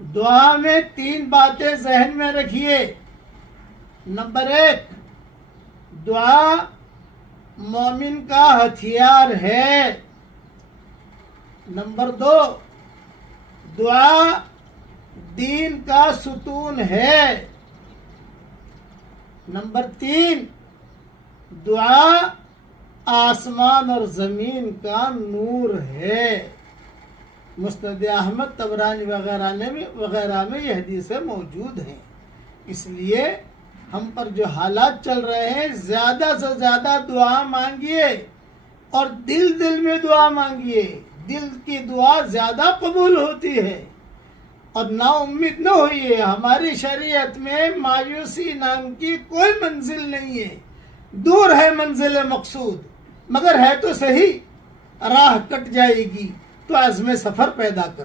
دعا میں 3 باتیں ذہن میں رکھیے۔ نمبر 1، دعا مومن کا ہتھیار ہے۔ نمبر 2، دعا دین کا ستون ہے۔ نمبر 3، دعا آسمان اور زمین کا نور ہے۔ مسند احمد، طبرانی وغیرہ میں یہ حدیثیں موجود ہیں۔ اس لیے ہم پر جو حالات چل رہے ہیں، زیادہ سے زیادہ دعا مانگیے اور دل میں دعا مانگیے۔ دل کی دعا زیادہ قبول ہوتی ہے۔ اور نا امید نہ ہوئیے، ہماری شریعت میں مایوسی نام کی کوئی منزل نہیں ہے۔ دور ہے منزل مقصود، مگر ہے تو صحیح، راہ کٹ جائے گی تو عزم سفر پیدا کر۔